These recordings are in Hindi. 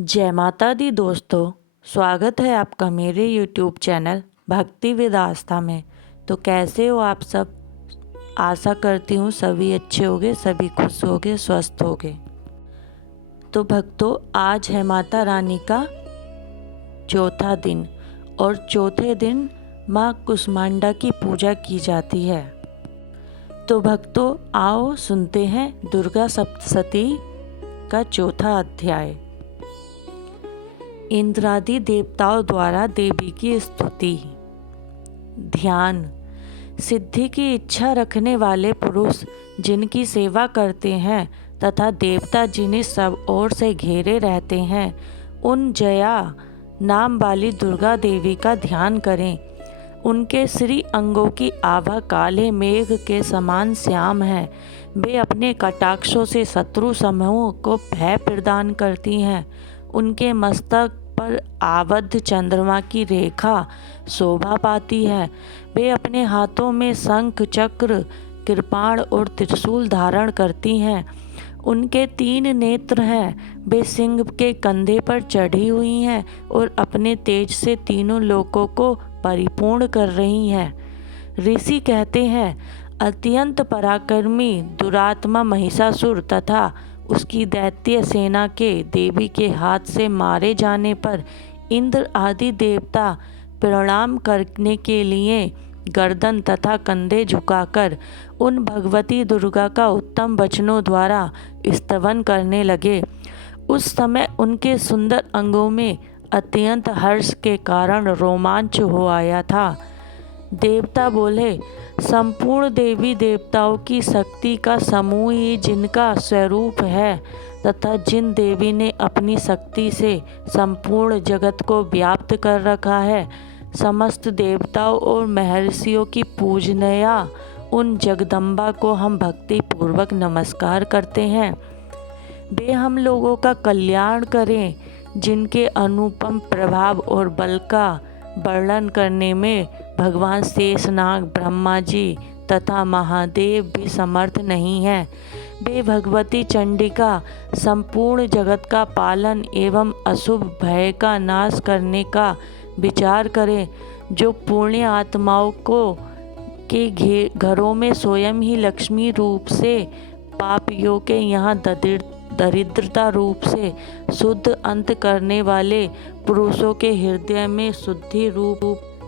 जय माता दी दोस्तों, स्वागत है आपका मेरे YouTube चैनल भक्ति विद आस्था में। तो कैसे हो आप सब? आशा करती हूँ सभी अच्छे होगे, सभी खुश होगे, स्वस्थ होगे। तो भक्तों, आज है माता रानी का चौथा दिन और चौथे दिन माँ कुष्मांडा की पूजा की जाती है। तो भक्तों, आओ सुनते हैं दुर्गा सप्तशती का चौथा अध्याय। इंद्रादि देवताओं द्वारा देवी की स्तुति। ध्यान। सिद्धि की इच्छा रखने वाले पुरुष जिनकी सेवा करते हैं तथा देवता जिन्हें सब ओर से घेरे रहते हैं, उन जया नाम वाली दुर्गा देवी का ध्यान करें। उनके श्री अंगों की आभा काले मेघ के समान श्याम है। वे अपने कटाक्षों से शत्रु समूह को भय प्रदान करती हैं। उनके मस्तक पर आबद्ध चंद्रमा की रेखा शोभा पाती है। वे अपने हाथों में शंख, चक्र, कृपाण और त्रिशूल धारण करती हैं। उनके 3 नेत्र हैं। वे सिंह के कंधे पर चढ़ी हुई हैं और अपने तेज से तीनों लोकों को परिपूर्ण कर रही हैं। ऋषि कहते हैं, अत्यंत पराक्रमी दुरात्मा महिषासुर तथा उसकी दैत्य सेना के देवी के हाथ से मारे जाने पर इंद्र आदि देवता प्रणाम करने के लिए गर्दन तथा कंधे झुकाकर उन भगवती दुर्गा का उत्तम वचनों द्वारा स्तवन करने लगे। उस समय उनके सुंदर अंगों में अत्यंत हर्ष के कारण रोमांच हो आया था। देवता बोले, संपूर्ण देवी देवताओं की शक्ति का समूह ही जिनका स्वरूप है तथा जिन देवी ने अपनी शक्ति से संपूर्ण जगत को व्याप्त कर रखा है, समस्त देवताओं और महर्षियों की पूजनीया उन जगदम्बा को हम भक्ति पूर्वक नमस्कार करते हैं। वे हम लोगों का कल्याण करें। जिनके अनुपम प्रभाव और बल का वर्णन करने में भगवान शेषनाग, ब्रह्मा जी तथा महादेव भी समर्थ नहीं हैं। वे भगवती चंडिका संपूर्ण जगत का पालन एवं अशुभ भय का नाश करने का विचार करें। जो पुण्य आत्माओं को के घरों में स्वयं ही लक्ष्मी रूप से, पापियों के यहाँ दरिद्रता रूप से, शुद्ध अंत करने वाले पुरुषों के हृदय में शुद्धि रूप,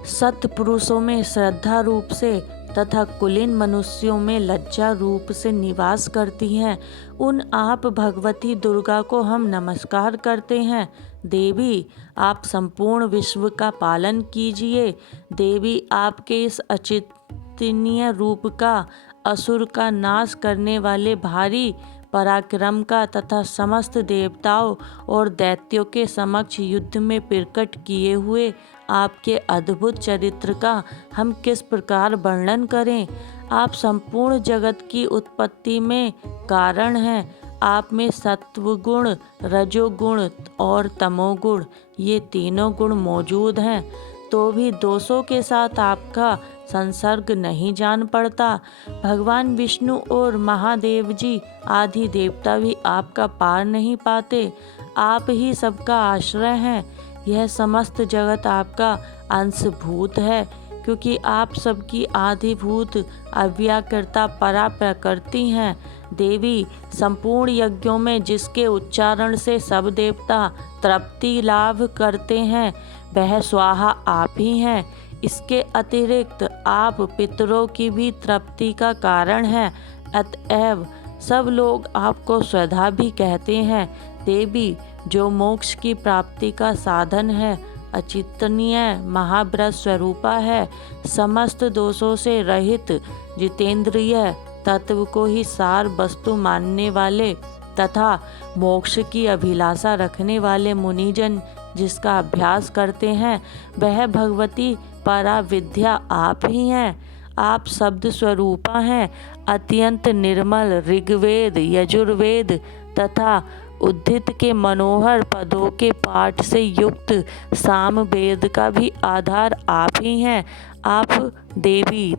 सत पुरुषों में श्रद्धा रूप से तथा कुलीन मनुष्यों में लज्जा रूप से निवास करती हैं, उन आप भगवती दुर्गा को हम नमस्कार करते हैं। देवी, आप संपूर्ण विश्व का पालन कीजिए। देवी, आपके इस अचिंतनीय रूप का, असुर का नाश करने वाले भारी पराक्रम का तथा समस्त देवताओं और दैत्यों के समक्ष युद्ध में प्रकट किए हुए आपके अद्भुत चरित्र का हम किस प्रकार वर्णन करें। आप संपूर्ण जगत की उत्पत्ति में कारण हैं। आप में सत्वगुण, रजोगुण और तमोगुण, ये तीनों गुण मौजूद हैं, तो भी दोषों के साथ आपका संसर्ग नहीं जान पड़ता। भगवान विष्णु और महादेव जी आदि देवता भी आपका पार नहीं पाते। आप ही सबका आश्रय हैं। यह समस्त जगत आपका अंशभूत है, क्योंकि आप सबकी आदिभूत अव्याकृता परा प्रकृति हैं। देवी, संपूर्ण यज्ञों में जिसके उच्चारण से सब देवता तृप्ति लाभ करते हैं, वह स्वाहा आप ही हैं। इसके अतिरिक्त आप पितरों की भी तृप्ति का कारण हैं। अतएव सब लोग आपको स्वधा भी कहते हैं। देवी, जो मोक्ष की प्राप्ति का साधन है, अचिंतनीय महाव्रत स्वरूपा है, समस्त दोषों से रहित जितेंद्रिय तत्व को ही सार वस्तु मानने वाले तथा मोक्ष की अभिलाषा रखने वाले मुनिजन जिसका अभ्यास करते हैं, वह भगवती परा विद्या आप ही हैं। आप शब्द स्वरूपा हैं। अत्यंत निर्मल ऋग्वेद, यजुर्वेद तथा उद्धित के मनोहर पदों के पाठ से युक्त सामवेद का भी आधार आप ही हैं। आप देवी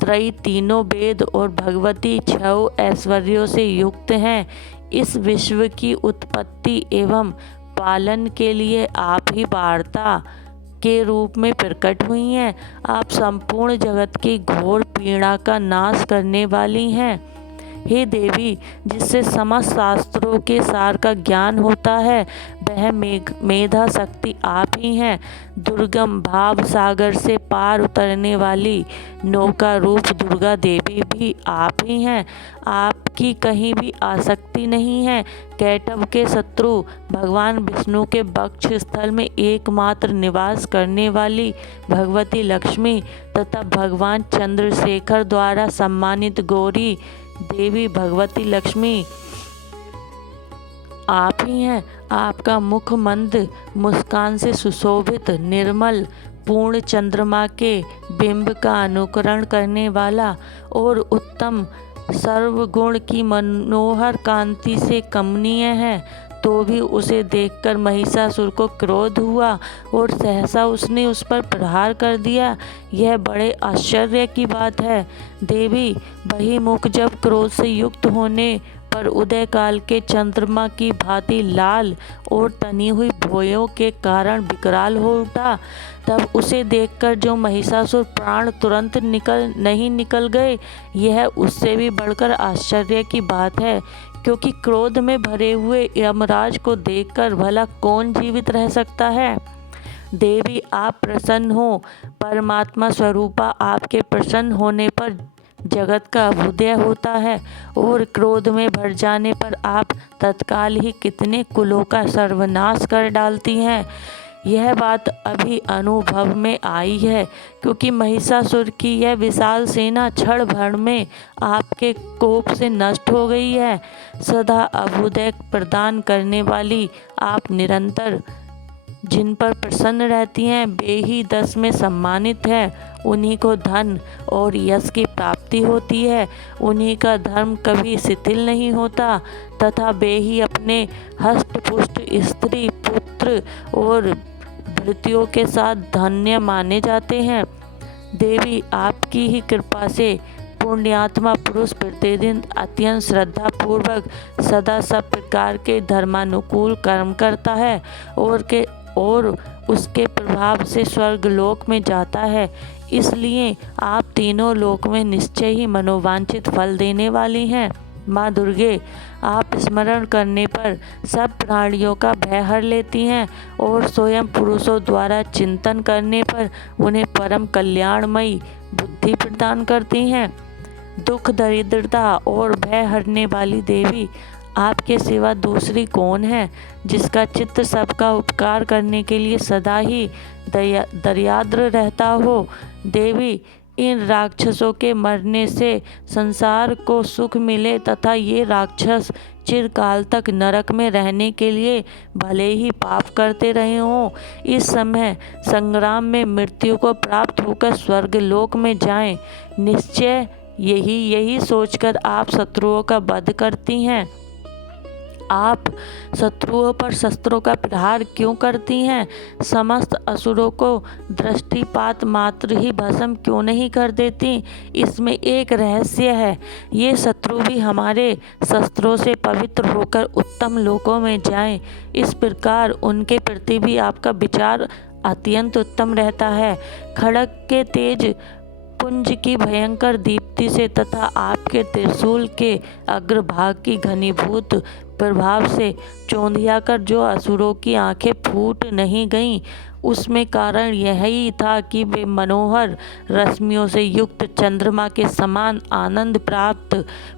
त्रयी, तीनों वेद और भगवती 6 ऐश्वर्यों से युक्त हैं। इस विश्व की उत्पत्ति एवं पालन के लिए आप ही वार्ता के रूप में प्रकट हुई हैं। आप संपूर्ण जगत की घोर पीड़ा का नाश करने वाली हैं। हे देवी, जिससे समस्त शास्त्रों के सार का ज्ञान होता है, वह मेधा शक्ति आप ही हैं। दुर्गम भाव सागर से पार उतरने वाली नौका रूप दुर्गा देवी भी आप ही हैं। आपकी कहीं भी आसक्ति नहीं है। कैटभ के शत्रु भगवान विष्णु के वक्ष स्थल में एकमात्र निवास करने वाली भगवती लक्ष्मी तथा भगवान चंद्रशेखर द्वारा सम्मानित गौरी देवी भगवती लक्ष्मी आप ही हैं। आपका मुख मंद मुस्कान से सुशोभित, निर्मल, पूर्ण चंद्रमा के बिंब का अनुकरण करने वाला और उत्तम सर्वगुण की मनोहर कांति से कमनीय है। तो भी उसे देखकर महिषासुर को क्रोध हुआ और सहसा उसने उस पर प्रहार कर दिया। यह बड़े आश्चर्य की बात है। देवी, वही मुख जब क्रोध से युक्त होने पर उदय काल के चंद्रमा की भांति लाल और तनी हुई भौहों के कारण विकराल हो उठा, तब उसे देखकर जो महिषासुर प्राण तुरंत नहीं निकल गए, यह उससे भी बढ़कर आश्चर्य की बात है। क्योंकि क्रोध में भरे हुए यमराज को देखकर भला कौन जीवित रह सकता है। देवी, आप प्रसन्न हो। परमात्मा स्वरूपा आपके प्रसन्न होने पर जगत का अभ्युदय होता है और क्रोध में भर जाने पर आप तत्काल ही कितने कुलों का सर्वनाश कर डालती हैं। यह बात अभी अनुभव में आई है, क्योंकि महिषासुर की यह विशाल सेना क्षण भर में आपके कोप से नष्ट हो गई है। सदा अभ्युदय प्रदान करने वाली आप निरंतर जिन पर प्रसन्न रहती हैं, वे ही दस में सम्मानित हैं। उन्हीं को धन और यश की प्राप्ति होती है। उन्हीं का धर्म कभी शिथिल नहीं होता तथा वे ही अपने हष्ट-पुष्ट स्त्री, पुत्र और भृत्यों के साथ धन्य माने जाते हैं। देवी, आपकी ही कृपा से पुण्यात्मा पुरुष प्रतिदिन अत्यंत श्रद्धा पूर्वक सदा सब प्रकार के धर्मानुकूल कर्म करता है और उसके प्रभाव से स्वर्गलोक में जाता है। इसलिए आप तीनों लोक में निश्चय ही मनोवांछित फल देने वाली हैं। माँ दुर्गे, आप स्मरण करने पर सब प्राणियों का भय हर लेती हैं और स्वयं पुरुषों द्वारा चिंतन करने पर उन्हें परम कल्याणमयी बुद्धि प्रदान करती हैं। दुख, दरिद्रता और भय हरने वाली देवी, आपके सिवा दूसरी कौन है जिसका चित्त सबका उपकार करने के लिए सदा ही दयाद्र रहता हो। देवी, इन राक्षसों के मरने से संसार को सुख मिले तथा ये राक्षस चिरकाल तक नरक में रहने के लिए भले ही पाप करते रहे हों, इस समय संग्राम में मृत्यु को प्राप्त होकर स्वर्गलोक में जाएं। निश्चय यही सोचकर आप शत्रुओं का वध करती हैं। आप शत्रुओं पर शस्त्रों का प्रहार क्यों करती हैं? समस्त असुरों को दृष्टिपात मात्र ही भस्म क्यों नहीं कर देती? इसमें एक रहस्य है। ये शत्रु भी हमारे शस्त्रों से पवित्र होकर उत्तम लोकों में जाएं। इस प्रकार उनके प्रति भी आपका विचार अत्यंत उत्तम रहता है। खड्ग के तेज पुंज की भयंकर दीप्ति से तथा आपके त्रिशूल के अग्रभाग की घनीभूत प्रभाव से चौंधियाकर जो असुरों की आंखें फूट नहीं गईं, उसमें कारण यही था कि वे मनोहर रश्मियों से युक्त चंद्रमा के समान आनंद प्राप्त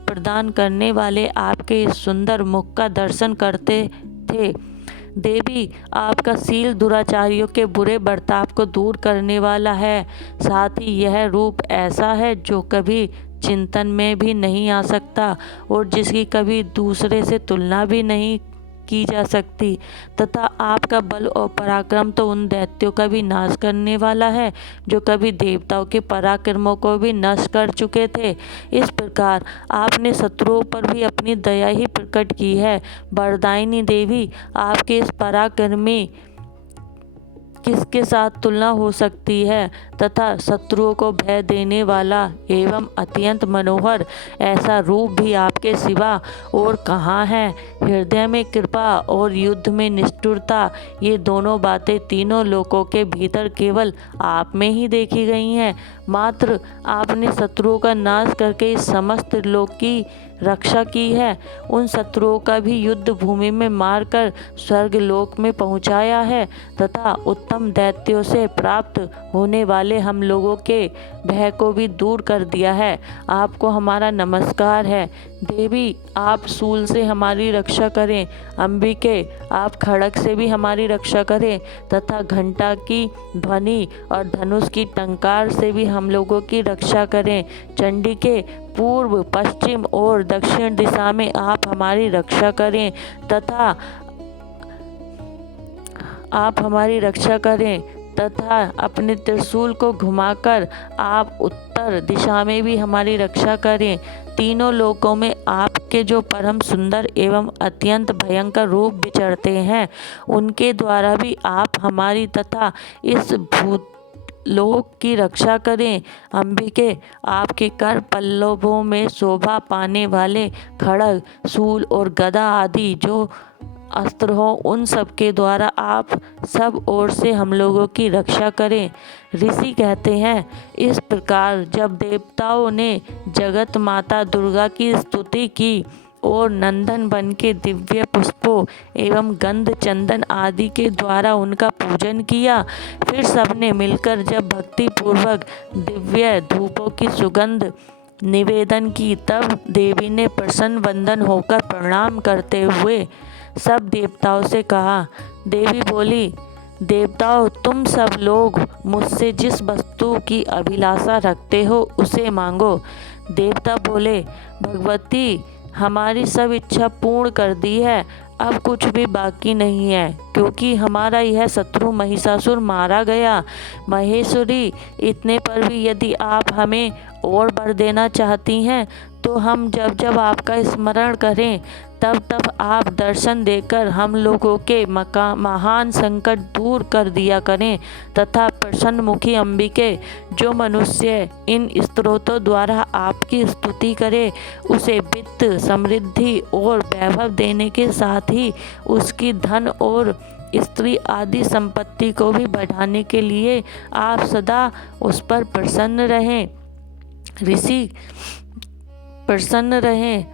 प्रदान करने वाले आपके इस सुंदर मुख का दर्शन करते थे। देवी, आपका शील दुराचारियों के बुरे बर्ताव को दूर करने वाला है। साथ ही यह रूप ऐसा है जो कभी चिंतन में भी नहीं आ सकता और जिसकी कभी दूसरे से तुलना भी नहीं की जा सकती, तथा आपका बल और पराक्रम तो उन दैत्यों का भी नाश करने वाला है जो कभी देवताओं के पराक्रमों को भी नष्ट कर चुके थे। इस प्रकार आपने शत्रुओं पर भी अपनी दया ही प्रकट की है। वरदायिनी देवी, आपके इस पराक्रमी किसके साथ तुलना हो सकती है तथा शत्रुओं को भय देने वाला एवं अत्यंत मनोहर ऐसा रूप भी आपके सिवा और कहाँ है। हृदय में कृपा और युद्ध में निष्ठुरता, ये दोनों बातें तीनों लोकों के भीतर केवल आप में ही देखी गई हैं। मात्र आपने शत्रुओं का नाश करके इस समस्त लोक की रक्षा की है। उन शत्रुओं का भी युद्ध भूमि में मारकर स्वर्ग लोक में पहुंचाया है तथा उत्तम दैत्यों से प्राप्त होने वाले हम लोगों के भय को भी दूर कर दिया है। आपको हमारा नमस्कार है। देवी, आप शूल से हमारी रक्षा करें। अंबिके, आप खड़ग से भी हमारी रक्षा करें तथा घंटा की ध्वनि और धनुष की टंकार से भी हम लोगों की रक्षा करें। चंडिके, पूर्व, पश्चिम और दक्षिण दिशा में आप हमारी रक्षा करें तथा अपने त्रिशूल को घुमाकर आप उत्तर दिशा में भी हमारी रक्षा करें। तीनों लोकों में आपके जो परम सुंदर एवं अत्यंत भयंकर रूप विचरते हैं, उनके द्वारा भी आप हमारी तथा इस भूत लोक की रक्षा करें। अंबिके, आपके कर पल्लवों में शोभा पाने वाले खड़ग, शूल और गदा आदि जो अस्त्र हो, उन सब के द्वारा आप सब ओर से हम लोगों की रक्षा करें। ऋषि कहते हैं, इस प्रकार जब देवताओं ने जगत माता दुर्गा की स्तुति की और नंदन बन के दिव्य पुष्पों एवं गंध चंदन आदि के द्वारा उनका पूजन किया, फिर सबने मिलकर जब भक्ति पूर्वक दिव्य धूपों की सुगंध निवेदन की, तब देवी ने प्रसन्न वंदन होकर प्रणाम करते हुए सब देवताओं से कहा। देवी बोली, देवताओं, तुम सब लोग मुझसे जिस वस्तु की अभिलाषा रखते हो उसे मांगो। देवता बोले, भगवती, हमारी सब इच्छा पूर्ण कर दी है, अब कुछ भी बाकी नहीं है, क्योंकि हमारा यह शत्रु महिषासुर मारा गया। महेश्वरी, इतने पर भी यदि आप हमें और वर देना चाहती हैं तो हम जब जब आपका स्मरण करें तब तब आप दर्शन देकर हम लोगों के महान संकट दूर कर दिया करें तथा प्रसन्नमुखी अंबिके, जो मनुष्य इन स्तोत्रों द्वारा आपकी स्तुति करे, उसे वित्त, समृद्धि और वैभव देने के साथ ही उसकी धन और स्त्री आदि संपत्ति को भी बढ़ाने के लिए आप सदा उस पर प्रसन्न रहें। ऋषि प्रसन्न रहें।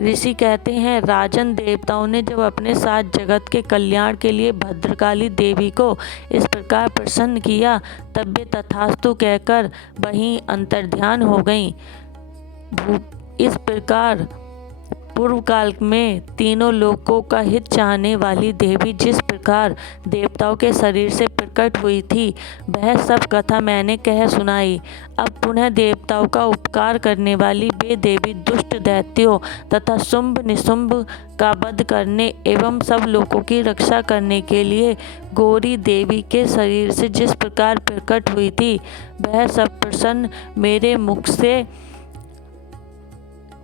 ऋषि कहते हैं, राजन, देवताओं ने जब अपने साथ जगत के कल्याण के लिए भद्रकाली देवी को इस प्रकार प्रसन्न किया, तब वे तथास्तु कहकर वहीं अंतर्ध्यान हो गईं। इस प्रकार पूर्व काल में तीनों लोकों का हित चाहने वाली देवी जिस प्रकार देवताओं के शरीर से प्रकट हुई थी, वह सब कथा मैंने कह सुनाई। अब पुनः देवताओं का उपकार करने वाली वे देवी दुष्ट दैत्यों तथा शुंभ निशुंभ का वध करने एवं सब लोगों की रक्षा करने के लिए गौरी देवी के शरीर से जिस प्रकार प्रकट हुई थी, वह सब प्रसन्न मेरे मुख से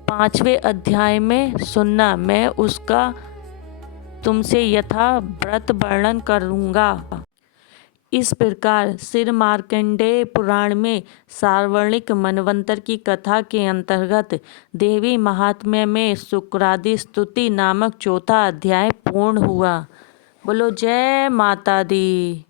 5वें अध्याय में सुनना। मैं उसका तुमसे यथा व्रत वर्णन करूँगा। इस प्रकार श्री मार्कंडेय पुराण में सार्वणिक मनवंतर की कथा के अंतर्गत देवी महात्म्य में शुक्रादि स्तुति नामक चौथा अध्याय पूर्ण हुआ। बोलो जय माता दी।